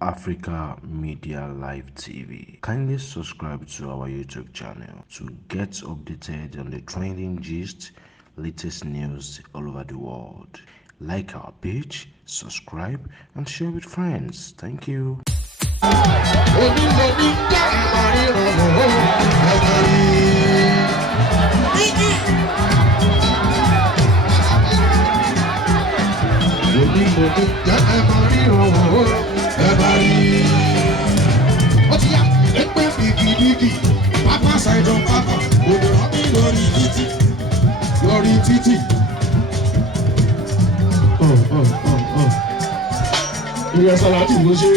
Africa Media Live TV. Kindly subscribe to our YouTube channel to get updated on the trending gist, latest news all over the world. Like our page, subscribe, and share with friends. Thank you. Ere Asalatu ló ṣe.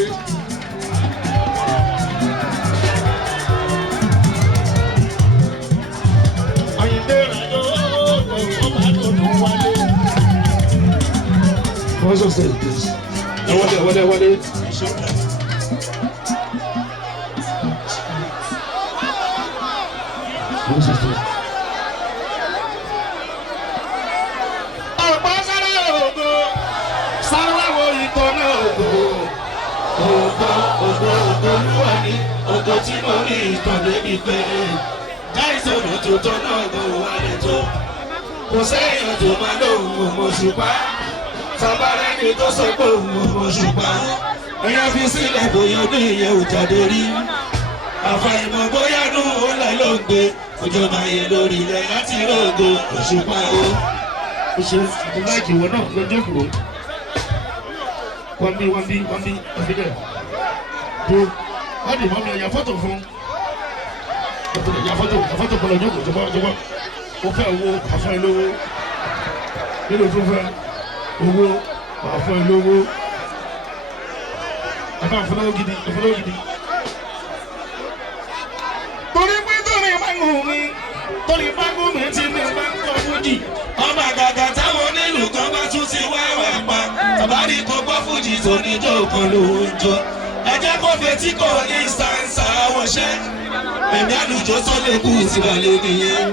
What's up, sir? Please. Wale. What's up, sir? Ogo tí mo rí ìtàn débi pé láìsọ̀rọ̀ tó tọ́nà ọgbọ̀n wà lẹ́tọ́. Kò sẹ́yìn tó máa lóhùn ọmọ ṣùpá. Sábàárẹ̀ ni tó sọ pé òun ọmọ ṣùpá. Ẹyẹ fi sílẹ̀ bóyá ọdún ìyẹn ò jáde rí. Àfàìmọ̀ bóyá nù ó lẹ̀ ló ń gbé. Ọjọ́ máa yẹ lórí ilẹ̀ láti rògo òṣùpá o. Ó ṣe láìkì ìwọ náà lọ jókòó. Wọ́n bí dẹ̀. Wọ́n dì mọ́ mi ẹ̀yà fọ́tò fún. Ẹ̀yà fọ́tò kọlọ̀ jókòó jọba. Ó fẹ́ owó àfẹ́ lówó. Nínú tó fẹ́ owó àfẹ́ lówó. Àbá àfọlọ́wọ́ gidi. Torí pé torí bá gùn mi ti ní bá ń kọ́ fújì. Ọba gàgà táwọn onílù kan bá tún ti wá pa. Tàbárí kò gbọ́ fújì tó ní jó kan ló ń jó. Ẹ jẹ́ kó fetí kò ìsànsà wọ̀ṣẹ́. Ẹ̀mí àlùjọ tó lè kú síbalẹ̀ nìyẹn.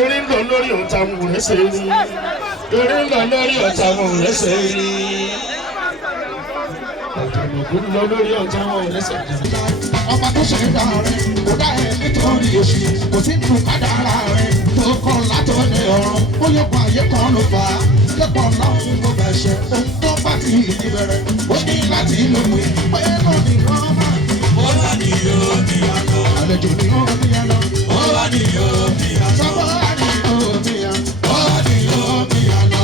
Eré ń lọ lórí ọ̀tá wọn ò rẹ́sẹ̀ rí. Eré ń lọ lórí ọ̀tá wọn ò rẹ́sẹ̀ rí. Ọ̀tàmọ̀kú ń lọ lórí ọ̀tá wọn ò rẹ́sẹ̀ rí. Ọba tó ṣe dá rẹ̀ kò dá ẹ̀ nítorí èṣù kò sí nínú kádàrá rẹ̀ tó kọ́ látọ̀dẹ̀ ọ̀run ó yẹ kó àyè kan ló fà á lẹ́pọ̀ láwọn kò bẹ̀ ṣe ohun tó bá ti ní bẹ̀rẹ̀ ó ní láti lópin pé náà ni wọ́n máa. Ó wà ní yóò bí àná. Àlejò ni ó bí àná. Ó wà ní yóò bí àná. Sọ́kọ́ wà ní yóò bí àná. Ó wà ní yóò bí àná.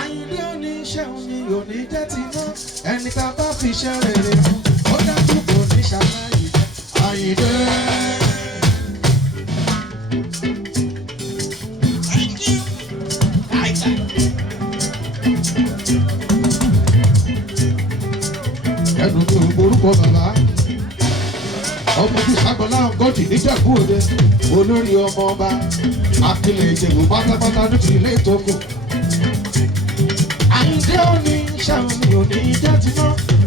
Àyìndé oníṣẹ́ òní òní jẹ́ ti ná ẹni tá a bá fi ṣẹ́ rere ó dájú kò ní ṣàlàyé Àyìndé. Ẹnu tó orúkọ bàbá ọmọ tí Ṣàgbọ́lá ọgọ́jì níjẹ̀bú Òde olórí ọmọ ọba akílẹ̀ Ìjẹ̀bú pátápátá ní ti ilé ìtókò. Àyìndé òní ṣàmì òní jẹ́ ti ná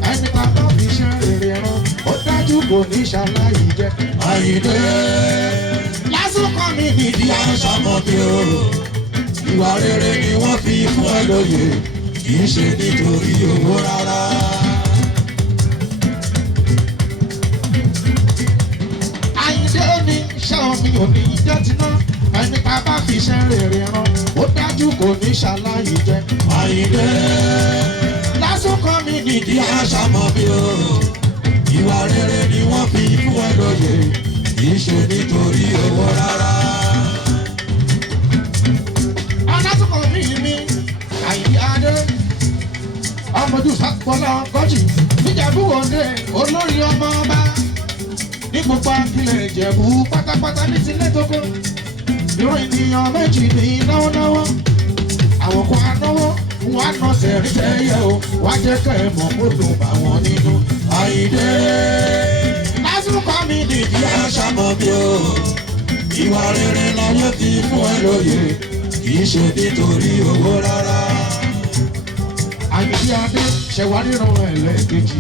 ẹni tá a bá fi ṣe rere rán ó dájú kò ní ṣàlàyé jẹ́ Àyìndé. Lásìkò mi nìdí Aṣọ́mọ́ bí o, ìwà rere ni wọ́n fi fún ẹ lóye, kì í ṣe nítorí owó rárá. Àyìndé òní ṣàmì òní jẹ́ ti ná ẹni tá a bá fi ṣe rere rán ó dájú kò ní ṣàlàyé jẹ́ Àyìndé. lásìkò mi nìdí Aṣọ́mọ́ bí o, ìwà rere ni wọ́n fi fún ẹ lóye, kì í ṣe nítorí owó rárá. lásìkò mi ní Àyìndé Adé ọmọdé Ṣàgbọ́lá ọgọ́jì níjẹ̀bú Òde olórí ọmọ ọba ní gbogbo akílẹ̀ Ìjẹ̀bú pátápátá ní tilẹ̀ tókó ìró ènìyàn méjì ní náwó àwọn kan á náwó wọn á nà tẹ̀rí tẹ́yẹ o wá jẹ́ kẹ́ ẹ mọ̀ kó dùn bá wọn nínú Àyìndé. lásìkò mi nìdí Aṣọ́mọ́ bí o, ìwà rere làwọn fi fún ẹ lóye, kì í ṣe nítorí owó rárá. Àyìndé Adé ṣẹ̀wárí ran ẹlẹ́ẹ̀kejì.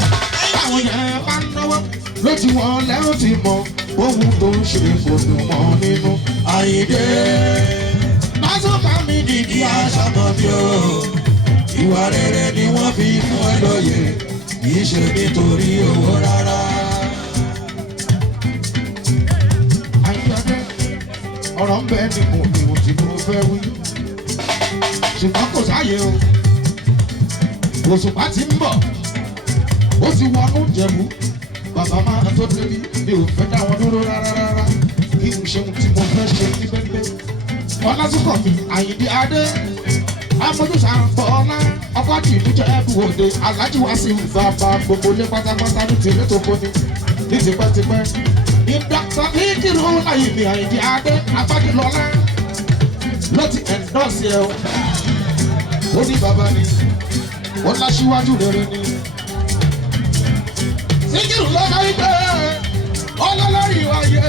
Táwọn yẹn bá ń náwó lójú wọn lẹ́rù ti mọ̀ ohun tó ń ṣe kò dùn mọ́ nínú. Àyìndé lásìkò mi dìdí aṣọ́mọ mi o. Ìwà rere ni wọ́n fi fún ẹ lóye, kì í ṣe nítorí owó rárá. Àyìndé ọ̀rọ̀ ń bẹ nínú ìwọ̀n tí mo fẹ́ wí, ṣùgbọ́n kò sáàyè o. Òṣùpá ti ń bọ̀, ó ti wọnú Ìjẹ̀bú. Bàbá máa tó débi, mi ò fẹ́ dá wọn dúró rárá. Kí n ṣe ohun tí mo fẹ́ ṣe ní bẹ́ẹ̀. Ọlásùnkọ̀ mi, Àyìndé Adé, amójúṣà pọ̀ ọlá, ọkọ̀ tí ìlú Ìjẹ̀bú Òde, Aláàjì wá sí bàbá gbogbo lé pátápátá ní tìlé tó kóni, ní tipẹ́tipẹ́. Ìdàkọ̀ ìkírù láyé mi, Àyìndé Adé, Abádélọ́lá, ló ti ẹ̀ńdọ́sì ẹ̀ o. Ó ní bàbá ni, ó láṣíwájú rere ni. Síkírù lọ́kọ́ wípé ọlọ́lọ́rí wa yé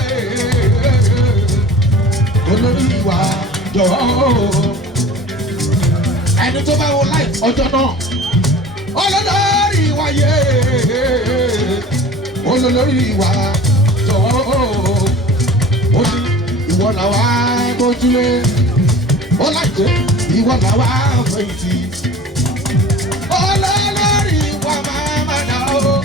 olórí wa jọ̀ọ́. Ẹni tó bá wo láì ọjọ́ náà ọlọ́lọ́rí wa yé olórí wa jọ̀ọ́. Ó ní ìwọ làwa gbójúlé, ó láì jẹ́ ìwọ làwa fẹ̀yìntì. Olórí wa máa má dá o.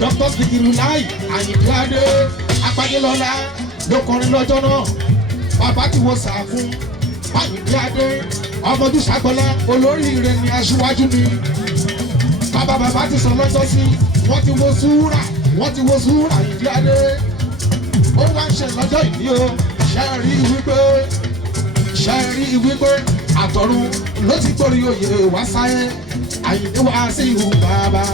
Dr. Sikiru láì Àyìndé Adé Abádélọ́lá ló kọrin lọ́jọ́ náà. Bàbá ti wo sàfún Àyìndé Adé ọmọdún Ṣàgbọ́lá, olórí rẹ̀ ni aṣíwájú ni. Bàbá ti sọ lọ́jọ́ sí, wọ́n ti wo súrà Àyìndé Adé. Ó wá ń ṣe lọ́jọ́ ìní o, ṣe rí wípé àtọ̀run ló ti gbórí oyè wá sáyé. Àyìndé wá sí ìhù bàbá.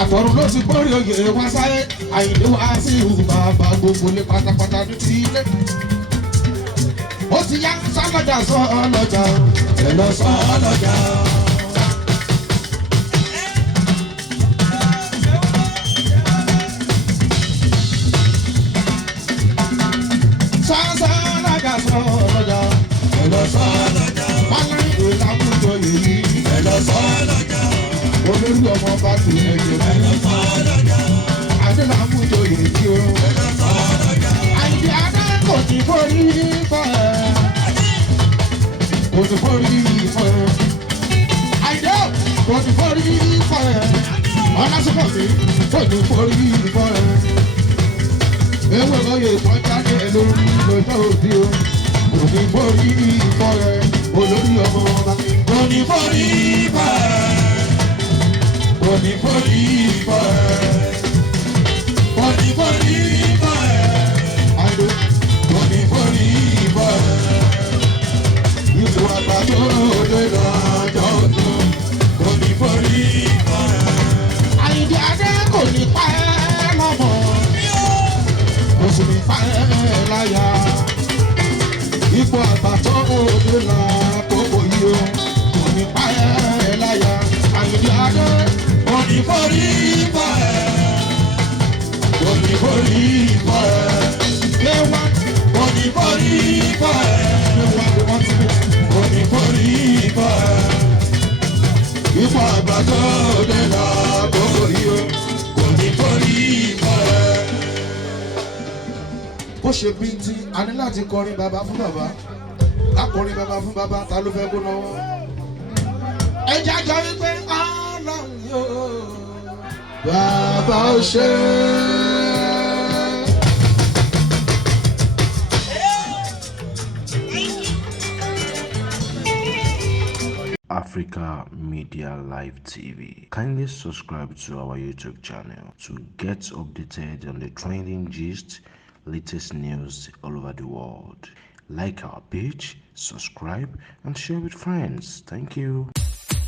Àtọ̀run ló ti gbórí oyè wá sáyé. Àyìndé wá sí ìhù bàbá gbogbo lé pátápátá ní ti ilé. Ó ti yá sọ́lọ́jà sọ́lọ́jà ẹ̀ lọ sọ́lọ́jà. Sọ́lọ́jà ẹ̀lọ́ sọ́lọ́jà Páláńdé láwùjọ yìí ẹ̀lọ́ sọ́lọ́jà olórí ọmọ bá ti ẹ̀jẹ̀ ẹ̀lọ́ sọ́lọ́jà Adé láwùjọ yìí o ẹ̀lọ́ sọ́lọ́jà Àyìndé Adé kò ti forí fọ́ ẹ̀ kò ti forí fọ́ ẹ̀ Àyìndé kò ti forí fọ́ ẹ̀ Ọlásùnkọ̀ mi kò ti forí fọ́ ẹ̀ ewé lóye ìtọ́jáde lórí lọ́jọ́ òbí o. Kò ní forí fọ́ ẹ olórí ọmọ ọba. Kò ní forí fọ́ ẹ. Kò ní forí fọ́ ẹ. Kò ní forí fọ́ ẹ. Àìdó kò ní forí fọ́ ẹ. Ìlú àgbàdo òde lọ́jọ́ òdo. Kò ní forí fọ́ ẹ. Àyìndé Adé kò ní pa ẹ́ lọ́mọ. Kò sì ní pa ẹ́ láyà. Ipò àgbàtọ́ òde là kókò yìí o. Kò ní pa ẹ́ láyà. Àyìndé Adé kò ní forí fọ́ ẹ. Kò ní forí fọ́ ẹ. Léwá kò ní forí fọ́ ẹ. Léwá ni wọ́n ti rí. Kò ní forí fọ́ ẹ. Ipò àgbàtọ́ òde là kókò yìí o. Kò ní forí fọ́ ẹ. Bó ṣe bí ti a ní láti kọrin bàbá fún bàbá, lákọrin bàbá fún bàbá, ta ló fẹ́ kó náwó? Ẹ jájọ wípé Ọlọ́run yóò bàbá ó ṣe. Africa Media Live TV. Kindly subscribe to our YouTube channel to get updated on the trending gist, latest news all over the world. Like our page, subscribe, and share with friends. Thank you.